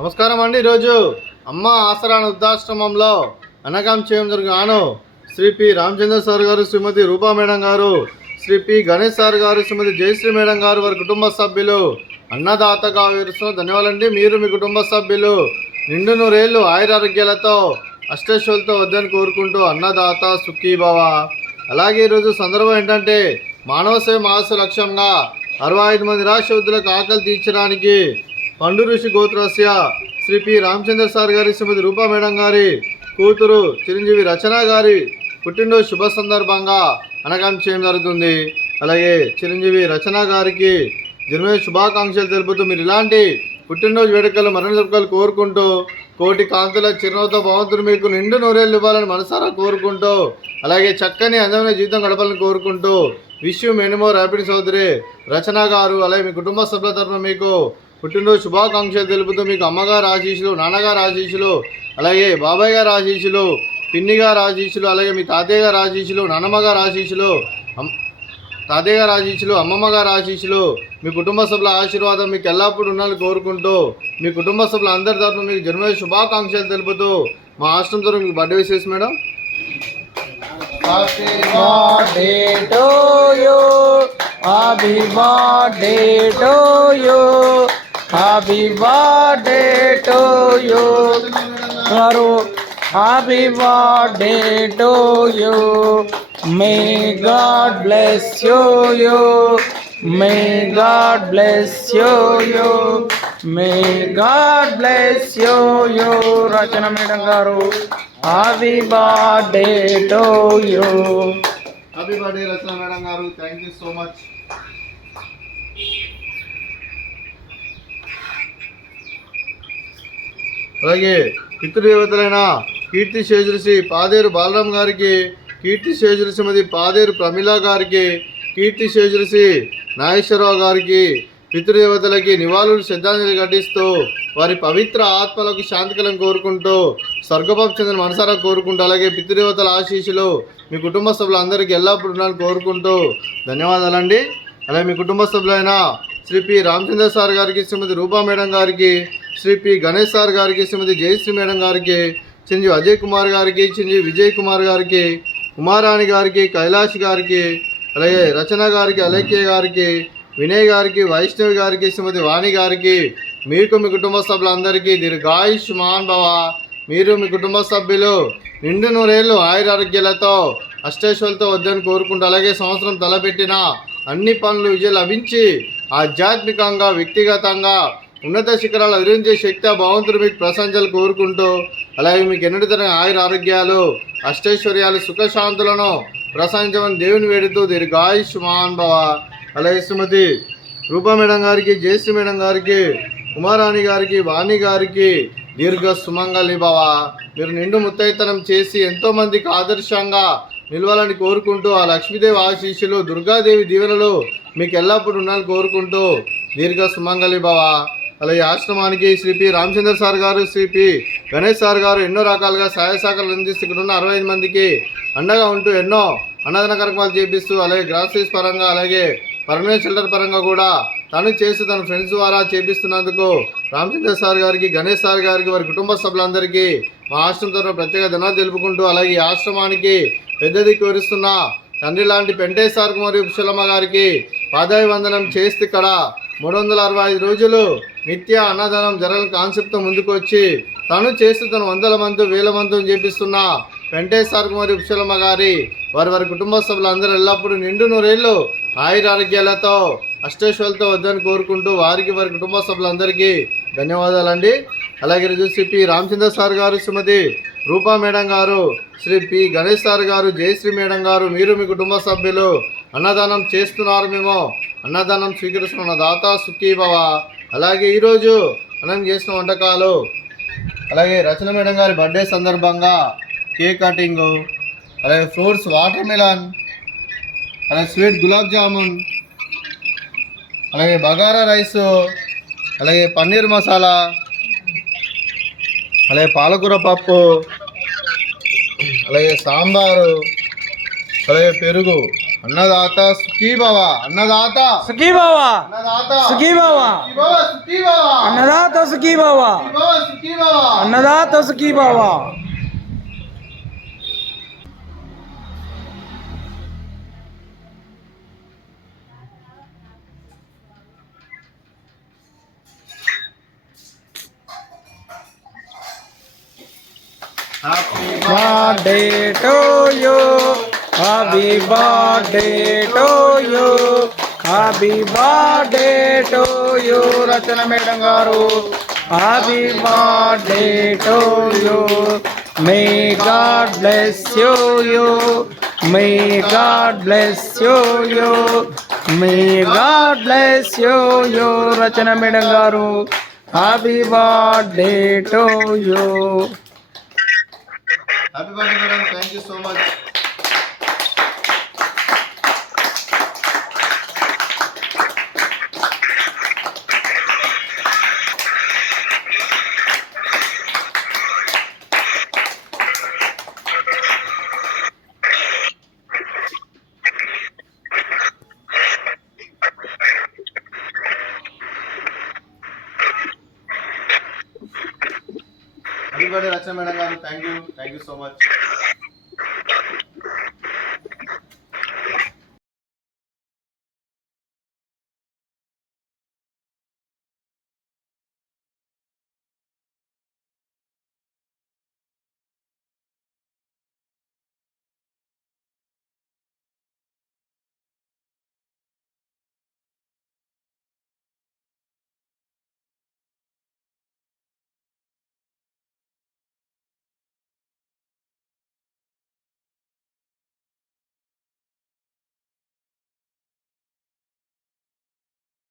నమస్కారం అండి. ఈరోజు అమ్మ ఆసరా వృద్ధాశ్రమంలో అన్నగాం చేయడం జరుగును. శ్రీ పి రామచంద్ర సార్ గారు, శ్రీమతి రూపా మేడం గారు, శ్రీ పి గణేష్ సార్ గారు, శ్రీమతి జయశ్రీ మేడం గారు, వారి కుటుంబ సభ్యులు అన్నదాతగా వివరిస్తున్న ధన్యవాదాలండి. మీరు మీ కుటుంబ సభ్యులు నిండు నూరేళ్ళు ఆయురారోగ్యాలతో అష్టైశ్వర్యాలతో వద్దని కోరుకుంటూ అన్నదాత సుఖీభవ. అలాగే ఈరోజు సందర్భం ఏంటంటే మానవ సేవ మాస లక్ష్యంగా 65 మంది నిరాశ్రయులకు ఆకలి తీర్చడానికి పండు ఋషి గోత్రస్య శ్రీ పి రామచంద్ర సార్ గారి, శ్రీమతి రూపా మేడం గారి కూతురు చిరంజీవి రచన గారి పుట్టినరోజు శుభ సందర్భంగా అన్నగాం చేయడం జరుగుతుంది. అలాగే చిరంజీవి రచన గారికి జన్మదిన శుభాకాంక్షలు తెలుపుతూ మీరు ఇలాంటి పుట్టినరోజు వేడుకలు మరణ జరుపుకలు కోరుకుంటూ కోటి కాంతుల చిరునవ్వుతో భగవంతుడు మీకు నిండు నూరేళ్ళు ఇవ్వాలని మనసారా కోరుకుంటూ అలాగే చక్కని అందమైన జీవితం గడపాలని కోరుకుంటూ wish you many more happy సోదరి రచన గారు, అలాగే మీ కుటుంబ సభ్యుల తరఫున మీకు పుట్టినరోజు శుభాకాంక్షలు తెలుపుతూ మీకు అమ్మగారు ఆశీస్సులు, నాన్నగారు ఆశీస్సులు, అలాగే బాబాయ్ గారు ఆశీస్సులు, పిన్ని గారు ఆశీస్సులు, అలాగే మీ తాతయ్య గారు ఆశీస్సులు, నాన్నమ్మ గారు ఆశీస్సులు, తాతయ్య గారు ఆశీస్సులు, అమ్మమ్మ గారు ఆశీస్సులు, మీ కుటుంబ సభ్యుల ఆశీర్వాదం మీకు ఎల్లప్పుడూ ఉండాలని కోరుకుంటూ మీ కుటుంబ సభ్యుల అందరి తరఫున మీకు జన్మదిన శుభాకాంక్షలు తెలుపుతూ మా ఆశ్రమం తరఫున మీకు birthday wishes madam. Happy birthday to you. Happy birthday to you. Happy birthday to you. Happy birthday to you. May God bless you. May God bless you. May God bless you. Rachana Madam garu. Happy birthday to you. Happy birthday Rachana Madam garu. Thank you so much. అలాగే పితృదేవతలైన కీర్తి శేషులు శ్రీ పాదేరు బాలరాం గారికి, కీర్తి శేషులు శ్రీమతి పాదేరు ప్రమిళ గారికి, కీర్తి శేషులు శ్రీ నాగేశ్వరరావు గారికి పితృదేవతలకి నివాళులు శ్రద్ధాంజలి ఘటిస్తూ వారి పవిత్ర ఆత్మలకు శాంతికలం కోరుకుంటూ స్వర్గపాప చెందిన మనసారా కోరుకుంటూ అలాగే పితృదేవతల ఆశీస్సులు మీ కుటుంబ సభ్యులందరికీ ఎల్లప్పుడూ ఉండాలని కోరుకుంటూ ధన్యవాదాలండి. అలాగే మీ కుటుంబ సభ్యులైన శ్రీ పి రామచంద్ర సార్ గారికి, శ్రీమతి రూపా మేడం గారికి, శ్రీ పి గణేష్ సార్ గారికి, శ్రీమతి జయశ్రీ మేడం గారికి, చిరంజీవి అజయ్ కుమార్ గారికి, చిరంజీవి విజయ్ కుమార్ గారికి, కుమారాణి గారికి, కైలాష్ గారికి, అలాగే రచన గారికి, అలేఖ్య గారికి, వినయ్ గారికి, వైష్ణవి గారికి, శ్రీమతి వాణి గారికి, మీకు మీ కుటుంబ సభ్యులందరికీ దీర్ఘాయుష్మాన్ భవ. మీరు మీ కుటుంబ సభ్యులు నిండు నూరేళ్ళు ఆయురారోగ్యాలతో అష్టైశ్వర్యాలతో వద్దని కోరుకుంటూ అలాగే సంవత్సరం తలపెట్టిన అన్ని పనులు విజయం లభించి ఆధ్యాత్మికంగా వ్యక్తిగతంగా ఉన్నత శిఖరాలు అధిరించే శక్తి భగవంతుడు మీకు ప్రశంసలు కోరుకుంటూ అలాగే మీకు ఎన్నటి తరగని ఆయురారోగ్యాలు అష్టైశ్వర్యాలు సుఖశాంతులను ప్రశంసమని దేవుని వేడుతూ దీర్ఘాయుష్మాన్ భవ. అలాగే శ్రీమతి రూపా మేడం గారికి, జయశ్రీ మేడం గారికి, కుమారాణి గారికి, వాణి గారికి దీర్ఘ సుమంగళి భవ. మీరు నిండు ముత్తైతనం చేసి ఎంతోమందికి ఆదర్శంగా నిలవాలని కోరుకుంటూ ఆ లక్ష్మీదేవి ఆశీస్సులు, దుర్గాదేవి దీవెనలు మీకు ఎల్లప్పుడూ ఉండాలని కోరుకుంటూ దీర్ఘ సుమంగళి భవ. అలాగే ఆశ్రమానికి శ్రీ పి రామచంద్ర సార్ గారు, శ్రీ పి గణేష్ సార్ గారు ఎన్నో రకాలుగా సహాయ సహకారాలు అందిస్తూ ఇక్కడ ఉన్న 65 మందికి అండగా ఉంటూ ఎన్నో అన్నదాన కార్యక్రమాలు చేపిస్తూ అలాగే గ్రాసరీస్ పరంగా అలాగే పర్మనెంట్ షెల్టర్ పరంగా కూడా తను చేసి తన ఫ్రెండ్స్ ద్వారా చేపిస్తున్నందుకు రామచంద్ర సార్ గారికి, గణేష్ సార్ గారికి, వారి కుటుంబ సభ్యులందరికీ మా ఆశ్రమం తరఫున ప్రత్యేక ధన్యవాదాలు తెలుపుకుంటూ అలాగే ఈ ఆశ్రమానికి పెద్ద దిక్కు వివరిస్తున్న తండ్రి లాంటి పెంటేశ్వర్ మరియు పుష్పలమ్మ గారికి పాదాభివందనం చేస్తే ఇక్కడ 365 రోజులు నిత్య అన్నదానం జరగని కాన్సెప్ట్తో ముందుకు వచ్చి తను చేస్తూ తను 100 మంది 1000 మందితో చేపిస్తున్న వెంకటేశ్వర మరియు పుష్పలమ్మ గారి వారి కుటుంబ సభ్యులందరూ ఎల్లప్పుడూ నిండు నూరేళ్ళు ఆయురారోగ్యాలతో అష్టైశ్వర్యాలతో వద్దని కోరుకుంటూ వారికి వారి కుటుంబ సభ్యులందరికీ ధన్యవాదాలండి. అలాగే శ్రీ పి రామచంద్ర సార్ గారు, శ్రీమతి రూపా మేడం గారు, శ్రీ పి గణేష్ సార్ గారు, జయశ్రీ మేడం గారు, మీరు మీ కుటుంబ సభ్యులు అన్నదానం చేస్తున్నారు, మేము అన్నదానం స్వీకరిస్తున్న దాత సుఖీభవ. అలాగే ఈరోజు అన్నం చేసిన వంటకాలు అలాగే రచన మేడం గారి బర్త్డే సందర్భంగా కేక్ కటింగు, అలాగే ఫ్రూట్స్ వాటర్ మిలన్, అలాగే స్వీట్ గులాబ్ జామున్, అలాగే బగారా రైసు, అలాగే పన్నీర్ మసాలా, అలాగే పాలకూర పప్పు, అలాగే సాంబారు, అలాగే పెరుగు అన్నదాత సుఖీ భవ. అన్నదాత సుఖీ భవ. అన్నదాత సుఖీ భవ. సుఖీ భవ. అన్నదాత సుఖీ భవ. సుఖీ భవ. అన్నదాత సుఖీ భవ. Happy birthday to you. Happy birthday to you. Happy birthday to you Rachana madam గారు. Happy birthday to you. May God bless you. May God bless you. May God bless you Rachana madam గారు. Happy birthday to you. Happy birthday madam. Thank you so much. Happy birthday Rachana madam గారు. Thank you so much.